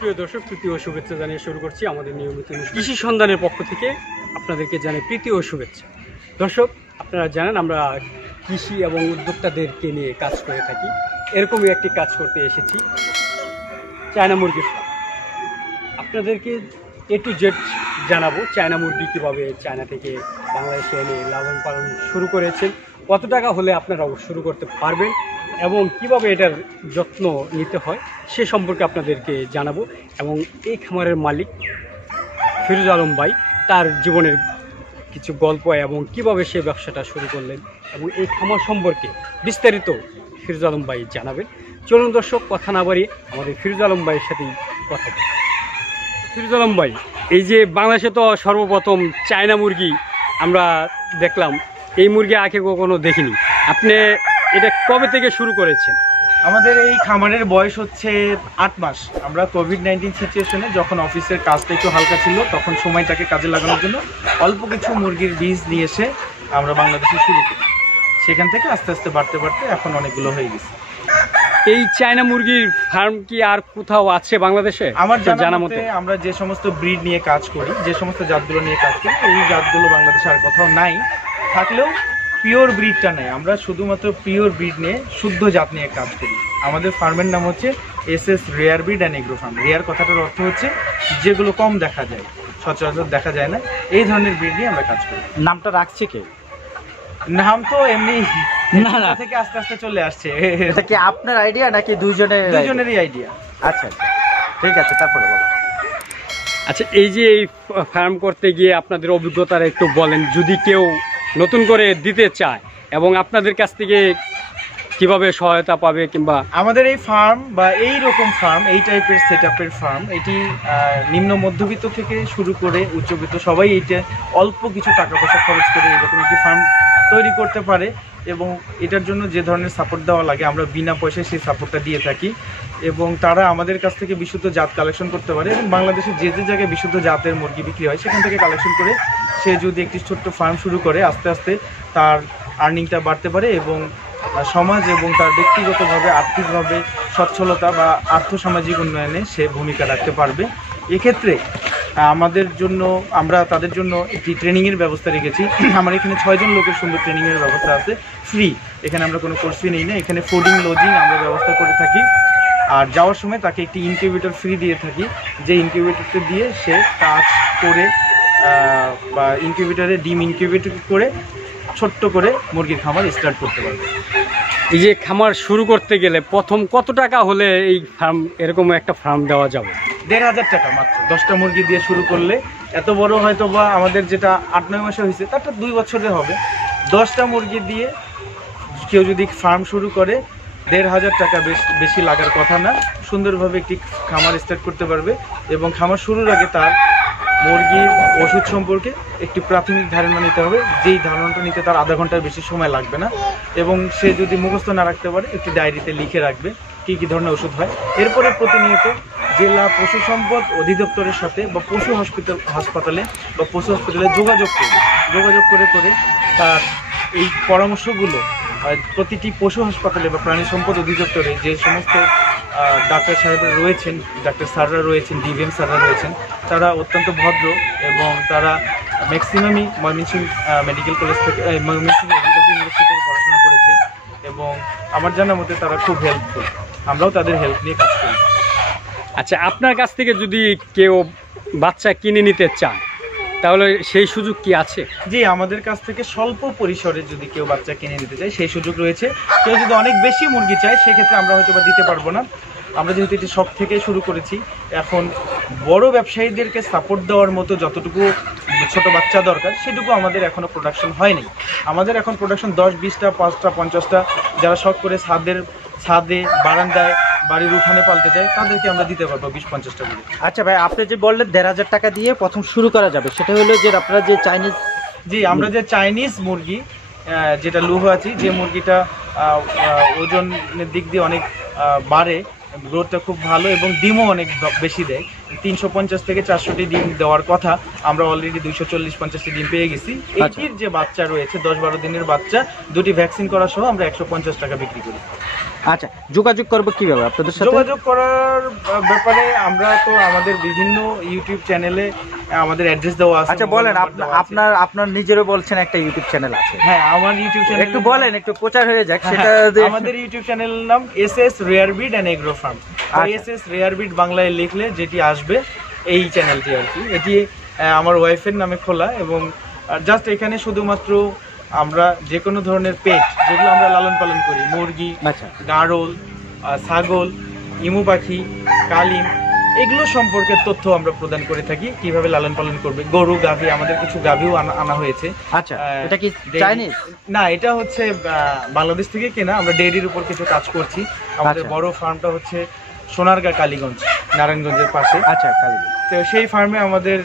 সুপ্রিয় দর্শক, প্রীতি ও শুভেচ্ছা জানিয়ে শুরু করছি আমাদের নিয়মিত কৃষি সন্ধানের পক্ষ থেকে আপনাদেরকে জানাই প্রীতি ও শুভেচ্ছা। দর্শক, আপনারা জানেন আমরা কৃষি এবং উদ্যোক্তাদেরকে নিয়ে কাজ করে থাকি। এরকমই একটি কাজ করতে এসেছি, চায়না মুরগির ফার্ম। আপনাদেরকে A to Z জানাবো চায়না মুরগি কীভাবে চায়না থেকে বাংলাদেশে এনে লালন পালন শুরু করেছেন, কত টাকা হলে আপনারাও শুরু করতে পারবেন এবং কিভাবে এটার যত্ন নিতে হয় সে সম্পর্কে আপনাদেরকে জানাবো। এবং এই খামারের মালিক ফিরোজ আলম ভাই, তার জীবনের কিছু গল্প এবং কিভাবে সে ব্যবসাটা শুরু করলেন এবং এই খামার সম্পর্কে বিস্তারিত ফিরোজ আলম ভাই জানাবেন। চলুন দর্শক, কথা না বাড়িয়ে আমাদের ফিরোজ আলম ভাইয়ের সাথেই কথা বলি। ফিরোজ আলম ভাই, এই যে বাংলাদেশে তো সর্বপ্রথম চায়না মুরগি আমরা দেখলাম, এই মুরগি আগে কখনো দেখিনি। আপনি এটা কবে থেকে শুরু করেছেন? আমাদের এই খামারের বয়স হচ্ছে 8 মাস। আমরা কোভিড-19 সিচুয়েশনে যখন অফিসের কাজটা একটু হালকা ছিল, তখন সময়টাকে কাজে লাগানোর জন্য অল্প কিছু মুরগির বীজ নিয়ে এসে আমরা বাংলাদেশে শুরু করি। সেখান থেকে আস্তে আস্তে বাড়তে বাড়তে এখন অনেকগুলো হয়ে গেছে। এই চায়না মুরগির ফার্ম কি আর কোথাও আছে বাংলাদেশে? আমার জানা মতে আমরা যে সমস্ত ব্রিড নিয়ে কাজ করি, যে সমস্ত জাতগুলো নিয়ে কাজ করি, এই জাতগুলো বাংলাদেশে আর কোথাও নাই। থাকলেও পিওর ব্রিডটা নেই। আমরা শুধুমাত্র পিওর ব্রিড নিয়ে, শুদ্ধ জাত নিয়ে কাজ করি। আমাদের ফার্মের নাম হচ্ছে SS rare breed and agro farm. Rare কথাটার অর্থ হচ্ছে যেগুলো কম দেখা যায়, সচরাচর দেখা যায় না, এই ধরনের ব্রিড নিয়ে আমরা কাজ করি। নামটা রাখছে কে? নাম তো এমনি না থেকে আস্তে আস্তে চলে আসছে। এটা কি আপনার আইডিয়া নাকি দুজনেরই আইডিয়া? আচ্ছা আচ্ছা, ঠিক আছে, তারপরে বলো। আচ্ছা, এই যে এই ফার্ম করতে গিয়ে আপনাদের অভিজ্ঞতাটা একটু বলেন, যদি কেউ নতুন করে দিতে চায় এবং আপনাদের কাছ থেকে কিভাবে সহায়তা পাবে। কিংবা আমাদের এই ফার্ম বা এই রকম ফার্ম, এই টাইপের সেটআপের ফার্ম, এটি নিম্ন মধ্যবিত্ত থেকে শুরু করে উচ্চবিত্ত সবাই এইটা অল্প কিছু টাকা পয়সা খরচ করে এরকম একটি ফার্ম তৈরি করতে পারে। এবং এটার জন্য যে ধরনের সাপোর্ট দেওয়া লাগে আমরা বিনা পয়সায় সেই সাপোর্টটা দিয়ে থাকি। এবং তারা আমাদের কাছ থেকে বিশুদ্ধ জাত কালেকশন করতে পারে এবং বাংলাদেশে যে যে জায়গায় বিশুদ্ধ জাতের মুরগি বিক্রি হয় সেখান থেকে কালেকশন করে সে যদি একটি ছোট্ট ফার্ম শুরু করে, আস্তে আস্তে তার আর্নিংটা বাড়তে পারে এবং সমাজ এবং তার ব্যক্তিগতভাবে আর্থিকভাবে সচ্ছলতা বা আর্থসামাজিক উন্নয়নে সে ভূমিকা রাখতে পারবে। এক্ষেত্রে আমরা তাদের জন্য একটি ট্রেনিংয়ের ব্যবস্থা রেখেছি। আমার এখানে 6 জন লোকের সুন্দর ট্রেনিংয়ের ব্যবস্থা আছে, ফ্রি। এখানে আমরা কোনো কোর্স ফি নেই না। এখানে ফুডিং, লজিং আমরা ব্যবস্থা করে থাকি। আর যাওয়ার সময় তাকে একটি ইনকিউবেটর ফ্রি দিয়ে থাকি, যে ইনকিউবেটরটা দিয়ে সে কাজ করে বা ইনকিউবেটরে ডিম ইনকিউবেটর করে ছোট্ট করে মুরগির খামার স্টার্ট করতে পারবে। এই যে খামার শুরু করতে গেলে প্রথম কত টাকা হলে এই ফার্ম, এরকম একটা ফার্ম দেওয়া যাবে? 1,500 টাকা মাত্র। 10টা মুরগি দিয়ে শুরু করলে, এত বড় হয়তো বা আমাদের যেটা 8-9 মাসে হয়েছে তারটা 2 বছরে হবে। 10টা মুরগি দিয়ে কেউ যদি ফার্ম শুরু করে 1,500 টাকা বেশি লাগার কথা না। সুন্দরভাবে একটি খামার স্টার্ট করতে পারবে এবং খামার শুরুর আগে তার মুরগির ওষুধ সম্পর্কে একটি প্রাথমিক ধারণা নিতে হবে। যেই ধারণাটা নিতে তার আধা ঘন্টার বেশি সময় লাগবে না। এবং সে যদি মুখস্থ না রাখতে পারে একটি ডায়েরিতে লিখে রাখবে কী কী ধরনের ওষুধ হয়। এরপরে প্রতিনিয়ত জেলা পশু সম্পদ অধিদপ্তরের সাথে বা পশু হাসপাতালে বা পশু হসপিটালে যোগাযোগ করে তার এই পরামর্শগুলো প্রতিটি পশু হাসপাতালে বা প্রাণী সম্পদ অধিদপ্তরে যে সমস্ত ডাক্তার সাহেবরা রয়েছেন, ডাক্তার স্যাররা রয়েছেন, ডিভিএম স্যাররা রয়েছেন, তারা অত্যন্ত ভদ্র এবং তারা ম্যাক্সিমামই ময়মনসিংহ মেডিকেল কলেজ থেকে, ময়মনসিংহ এগ্রিকালচার ইউনিভার্সিটি থেকে পড়াশোনা করেছে এবং আমার জানা মতে তারা খুব হেল্পফুল। আমরাও তাদের হেল্প নিয়ে কাজ করি। আচ্ছা, আপনার কাছ থেকে যদি কেউ বাচ্চা কিনে নিতে চান তাহলে সেই সুযোগ কি আছে? জি, আমাদের কাছ থেকে স্বল্প পরিসরে যদি কেউ বাচ্চা কিনে নিতে চায় সেই সুযোগ রয়েছে। কেউ যদি অনেক বেশি মুরগি চায় সেক্ষেত্রে আমরা হয়তো বা দিতে পারবো না। আমরা যেহেতু এটি শখ থেকে শুরু করেছি, এখন বড় ব্যবসায়ীদেরকে সাপোর্ট দেওয়ার মতো যতটুকু ছোট বাচ্চা দরকার সেটুকু আমাদের এখনও প্রোডাকশন হয়নি। আমাদের এখন প্রোডাকশন 10, 20টা, 5টা, 50টা যারা শখ করে ছাদে, বারান্দায়, বাড়ির উঠানে পালতে চায় তাদেরকে আমরা দিতে পারবো 20-50টা করে। আচ্ছা ভাই, আপনি যে বললেন 1,500 টাকা দিয়ে প্রথম শুরু করা যাবে, সেটা হলো যে আপনারা যে চাইনিজ, জি, আমরা যে চাইনিজ মুরগি যেটা লুহাচি, যে মুরগিটা ওজনের দিক দিয়ে অনেক বাড়ে, গ্রোথটা খুব ভালো এবং ডিমও অনেক বেশি দেয়, 350 থেকে 400টি ডিম দেওয়ার কথা, আমরা অলরেডি 240-50টি ডিম পেয়ে গেছি। এটির যে বাচ্চা রয়েছে 10-12 দিনের বাচ্চা, দুটি ভ্যাকসিন করা সহ আমরা 150 টাকা বিক্রি করি। আচ্ছা, যোগাযোগ করবো কিভাবে আপনাদের সাথে? যোগাযোগ করার ব্যাপারে আমরা তো আমাদের বিভিন্ন ইউটিউব চ্যানেলে আমাদের অ্যাড্রেস দেওয়া আছে। আচ্ছা বলেন, আপনার নিজেরও বলছেন একটা ইউটিউব চ্যানেল আছে। হ্যাঁ, আমার ইউটিউব চ্যানেল একটু বলেন, একটু প্রচার হয়ে যাক সেটা। আমাদের ইউটিউব চ্যানেলের নাম SS rare breed and agro farm. SS rare breed বাংলায় লিখলে যেটি আসবে এই চ্যানেলটি আর কি। এটি আমার ওয়াইফের নামে খোলা এবং জাস্ট এখানে শুধুমাত্র আমরা যে কোনো ধরনের পেট যেগুলো আমরা লালন পালন করি, মুরগি, গাড়ল, ছাগল, ইমু পাখি, কালিম, এগুলো সম্পর্কে তথ্য আমরা প্রদান করে থাকি। কিভাবে লালন পালন করবে, গরু, গাভী, আমাদের কিছু গাভীও আনা হয়েছে। আচ্ছা, এটা কি চাইনিজ? না, এটা হচ্ছে বাংলাদেশ থেকে কেনা। আমরা ডেয়ারির উপর কিছু কাজ করছি। আমাদের বড় ফার্মটা হচ্ছে সোনারগাঁ, কালীগঞ্জ, নারায়ণগঞ্জের পাশে। আচ্ছা, কালীগঞ্জ। তো সেই ফার্মে আমাদের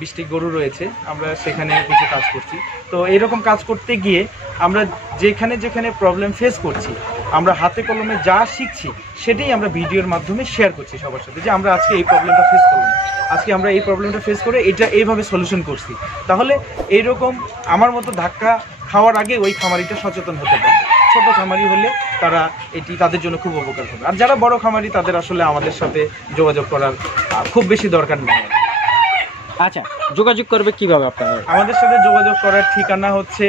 20টি গরু রয়েছে, আমরা সেখানে কিছু কাজ করছি। তো এরকম কাজ করতে গিয়ে আমরা যেখানে যেখানে প্রবলেম ফেস করছি, আমরা হাতে কলমে যা শিখছি সেটাই আমরা ভিডিওর মাধ্যমে শেয়ার করছি সবার সাথে, যে আমরা আজকে এই প্রবলেমটা ফেস করলাম, আজকে আমরা এই প্রবলেমটা ফেস করে এটা এইভাবে সলিউশন করছি। তাহলে এইরকম আমার মতো ধাক্কা খাওয়ার আগে ওই খামারিটা সচেতন হতে পারবে। ছোট খামারি হলে তারা এটি তাদের জন্য খুব উপকার হবে। আর যারা বড় খামারি তাদের আসলে আমাদের সাথে যোগাযোগ করার খুব বেশি দরকার নেই। আচ্ছা, যোগাযোগ করবে কিভাবে আপনারা? আমাদের সাথে যোগাযোগ করার ঠিকানা হচ্ছে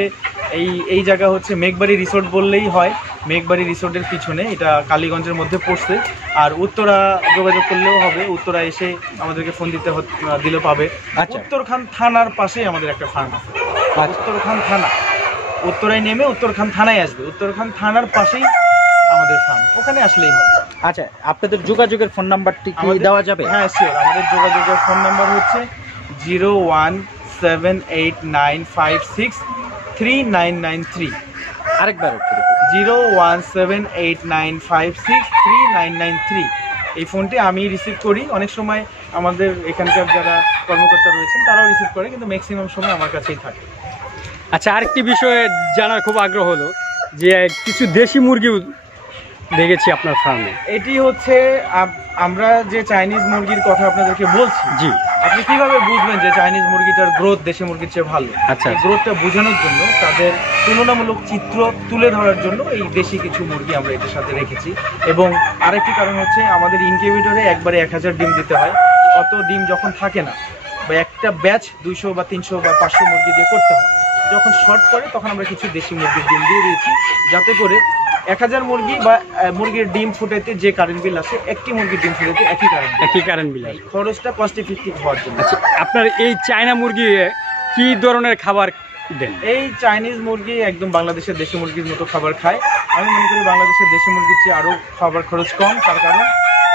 এই জায়গা হচ্ছে মেঘবাড়ি রিসোর্ট বললেই হয়। মেঘবাড়ি রিসোর্টের পিছনে, এটা কালীগঞ্জের মধ্যে পড়ছে। আর উত্তরা যোগাযোগ করলেও হবে, উত্তরা এসে আমাদেরকে ফোন দিলে পাবে। উত্তরখান থানার পাশেই আমাদের একটা ফার্ম আছে। উত্তরখান থানা, উত্তরায় নেমে উত্তরখান থানায় আসবে, উত্তরখান থানার পাশেই আমাদের ফার্ম, ওখানে আসলেই হবে। আচ্ছা, আপনাদের যোগাযোগের ফোন নাম্বারটি কি দেওয়া যাবে? হ্যাঁ শিওর, আমাদের যোগাযোগের ফোন নাম্বার হচ্ছে 01789563993। আরেকবার 01789563993। এই ফোনটি আমি রিসিভ করি। অনেক সময় আমাদের এখানকার যারা কর্মকর্তা রয়েছেন তারাও রিসিভ করে, কিন্তু ম্যাক্সিমাম সময় আমার কাছেই থাকে। আচ্ছা, আরেকটি বিষয়ে জানার খুব আগ্রহ হলো যে কিছু দেশি মুরগি দেখেছি আপনার ফার্মে। এটি হচ্ছে আমরা যে চাইনিজ মুরগির কথা আপনাদেরকে বলছি। জি, আপনি কিভাবে বুঝবেন যে চাইনিজ মুরগিটার গ্রোথ দেশি মুরগির চেয়ে ভালো? আচ্ছা, এই গ্রোথটা বোঝানোর জন্য, তাদের তুলনামূলক চিত্র তুলে ধরার জন্য এই দেশি কিছু মুরগি আমরা এটার সাথে রেখেছি। এবং আরেকটি কারণ হচ্ছে আমাদের ইনকিউবেটরে একবারে 1000 ডিম দিতে হয়। অত ডিম যখন থাকে না, বা একটা ব্যাচ 200 বা 300 বা 500 মুরগি দিয়ে করতে হয়, যখন শর্ট করে তখন আমরা কিছু দেশি মুরগির ডিম দিয়ে দিয়েছি, যাতে করে 1000 মুরগি বা মুরগির ডিম ফুটাইতে যে কারেন্ট বিল আসে, একটি মুরগির ডিম ফুটাইতে একই কারেন্ট বিল, খরচটা কস্ট ইফেক্টিভ হওয়ার জন্য। আচ্ছা, আপনার এই চায়না মুরগি কি ধরনের খাবার দেন? এই চাইনিজ মুরগি একদম বাংলাদেশের দেশি মুরগির মতো খাবার খায়। আমি মনে করি বাংলাদেশের দেশি মুরগির চেয়ে আরও খাবার খরচ কম, তার কারণ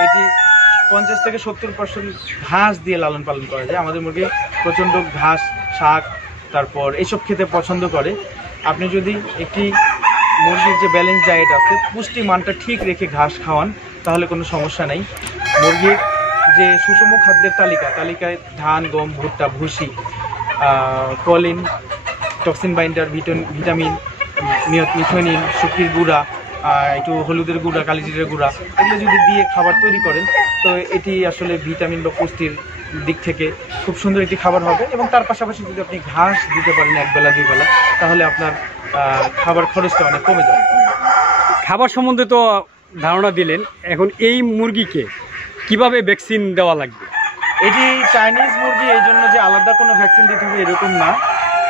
এটি 50 থেকে 70% ঘাস দিয়ে লালন পালন করা যায়। আমাদের মুরগি প্রচণ্ড ঘাস, শাক, তারপর এইসব খেতে পছন্দ করে। আপনি যদি একটি মুরগির যে ব্যালেন্স ডায়েট আছে, পুষ্টি মানটা ঠিক রেখে ঘাস খাওয়ান, তাহলে কোনো সমস্যা নেই। মুরগির যে সুষম খাদ্যের তালিকায় ধান, গম, ভুট্টা, ভুসি, choline, toxin binder, vitamin, methionine, শুকির গুঁড়া, একটু হলুদের গুঁড়া, কালিজিরের গুঁড়া, এগুলো যদি দিয়ে খাবার তৈরি করেন, তো এটি আসলে ভিটামিন বা পুষ্টির দিক থেকে খুব সুন্দর একটি খাবার হবে। এবং তার পাশাপাশি যদি আপনি ঘাস দিতে পারেন একবেলা দুইবেলা, তাহলে আপনার খাবার খরচটা অনেক কমে যাবে। খাবার সম্বন্ধে তো ধারণা দিলেন, এখন এই মুরগিকে কিভাবে ভ্যাকসিন দেওয়া লাগবে? এটি চাইনিজ মুরগি, এই জন্য যে আলাদা কোনো ভ্যাকসিন দিতে হবে এরকম না।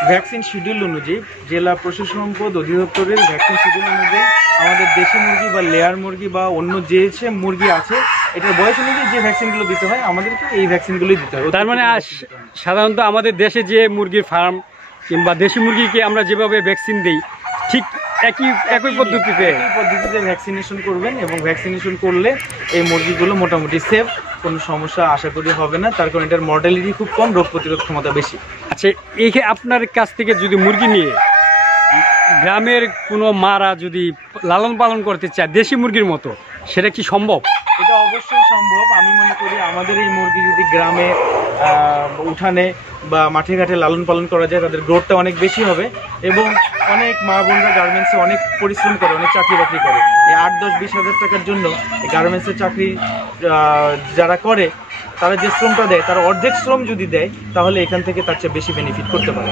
ভ্যাকসিন শিডিউল অনুযায়ী, জেলা পশু সম্পদ অধিদপ্তরের ভ্যাকসিন শিডিউল অনুযায়ী আমাদের দেশি মুরগি বা লেয়ার মুরগি বা অন্য যে মুরগি আছে, এটার বয়স অনুযায়ী যে ভ্যাকসিনগুলো দিতে হয় আমাদেরকে এই ভ্যাকসিনগুলোই দিতে হয়। তার মানে সাধারণত আমাদের দেশে যে মুরগির ফার্ম কিংবা দেশি মুরগিকে আমরা যেভাবে ভ্যাকসিন দিই, ঠিক একই পদ্ধতিতে ভ্যাকসিনেশন করবেন। এবং ভ্যাকসিনেশন করলে এই মুরগিগুলো মোটামুটি সেফ, কোনো সমস্যা আশা করি হবে না, তার কারণ এটার মর্টালিটি খুব কম, রোগ প্রতিরোধ ক্ষমতা বেশি। আচ্ছা, আপনার কাছ থেকে যদি মুরগি নিয়ে গ্রামের কোনো মারা যদি লালন পালন করতে চায় দেশি মুরগির মতো, সেটা কি সম্ভব? এটা অবশ্যই সম্ভব। আমি মনে করি আমাদের এই মুরগি যদি গ্রামে উঠানে বা মাঠে ঘাটে লালন পালন করা যায়, তাদের গ্রোথটা অনেক বেশি হবে। এবং অনেক মা বোনরা গার্মেন্টসে অনেক পরিশ্রম করে, অনেক চাকরি বাকরি করে, এই 8, 10, 20 হাজার টাকার জন্য গার্মেন্টসের চাকরি যারা করে তারা যে শ্রমটা দেয় তার অর্ধেক শ্রম যদি দেয় তাহলে এখান থেকে তার চেয়ে বেশি বেনিফিট করতে পারে।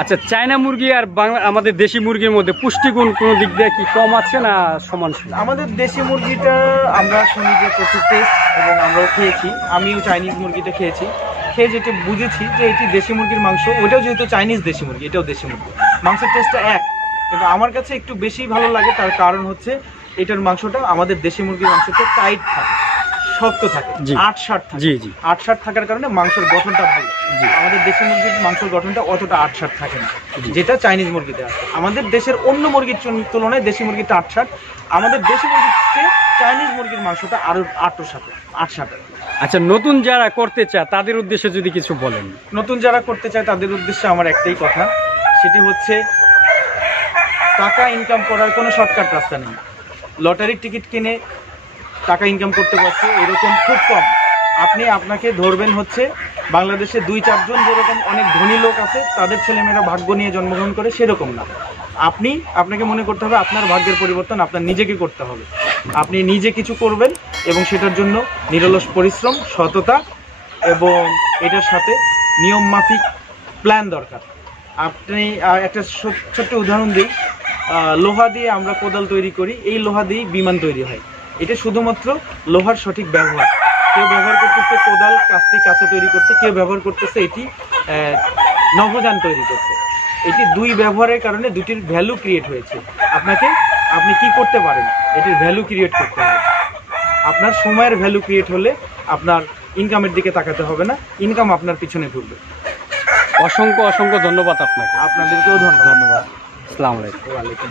আচ্ছা, চায়না মুরগি আর বাংলা আমাদের দেশি মুরগির মধ্যে পুষ্টিগুণ কোনো দিক দিয়ে কি কম আছে না সমান সমান? আমাদের দেশি মুরগিটা আমরা শুনি যে প্রচুর টেস্ট, এবং আমরাও খেয়েছি, আমিও চাইনিজ মুরগিটা খেয়েছি, খেয়ে যেটা বুঝেছি যে এটি দেশি মুরগির মাংস, ওটাও যেহেতু চাইনিজ দেশি মুরগি, এটাও দেশি মুরগি, মাংসের টেস্টটা এক, কিন্তু আমার কাছে একটু বেশি ভালো লাগে। তার কারণ হচ্ছে এটার মাংসটা আমাদের দেশি মুরগির মাংসটা টাইট থাকে, শক্ত থাকে, জি। ৮-৬০ থাকে। জি জি। ৮-৬০ থাকার কারণে মাংসের গঠনটা ভালো। জি। আমাদের দেশি মুরগির মাংসের গঠনটা অতটা ৮-৬০ থাকে না, জি। যেটা চাইনিজ মুরগিতে আছে। আমাদের দেশের অন্য মুরগির তুলনায় দেশি মুরগিটা ৮-৬০, আমাদের দেশি মুরগিতে চাইনিজ মুরগির মাংসটা আরো ৮-৬০। আচ্ছা, নতুন যারা করতে চায় তাদের উদ্দেশ্যে যদি কিছু বলেন। নতুন যারা করতে চায় তাদের উদ্দেশ্যে আমার একটাই কথা, সেটি হচ্ছে টাকা ইনকাম করার কোনো শর্টকাট রাস্তা নেই। লটারির টিকিট কিনে টাকা ইনকাম করতে পারছে এরকম খুব কম। আপনি আপনাকে ধরবেন হচ্ছে বাংলাদেশে 2-4 জন যেরকম অনেক ধনী লোক আছে তাদের ছেলেমেয়েরা ভাগ্য নিয়ে জন্মগ্রহণ করে, সেরকম না। আপনাকে মনে করতে হবে আপনার ভাগ্যের পরিবর্তন আপনার নিজেকে করতে হবে। আপনি নিজে কিছু করবেন এবং সেটার জন্য নিরলস পরিশ্রম, সততা এবং এটার সাথে নিয়ম মাফিক প্ল্যান দরকার। আপনি একটা ছোট্ট উদাহরণ দিই, লোহা দিয়ে আমরা কোদাল তৈরি করি, এই লোহা দিয়েই বিমান তৈরি হয়। এটা শুধুমাত্র লোহার সঠিক ব্যবহার। কেউ ব্যবহার করতেছে কোদাল কাস্তে কাঁচা তৈরি করতে, কেউ ব্যবহার করতেছে এটি নভোযান তৈরি করতে। এটি দুই ব্যবহারের কারণে দুটির ভ্যালু ক্রিয়েট হয়েছে। আপনি কি করতে পারেন, এটির ভ্যালু ক্রিয়েট করতে হবে। আপনার সময়ের ভ্যালু ক্রিয়েট হলে আপনার ইনকামের দিকে তাকাতে হবে না, ইনকাম আপনার পিছনে ঘুরবে। অসংখ্য অসংখ্য ধন্যবাদ আপনাকে। আপনাদেরকেও ধন্যবাদ। আসসালামু আলাইকুম। ওয়ালাইকুম।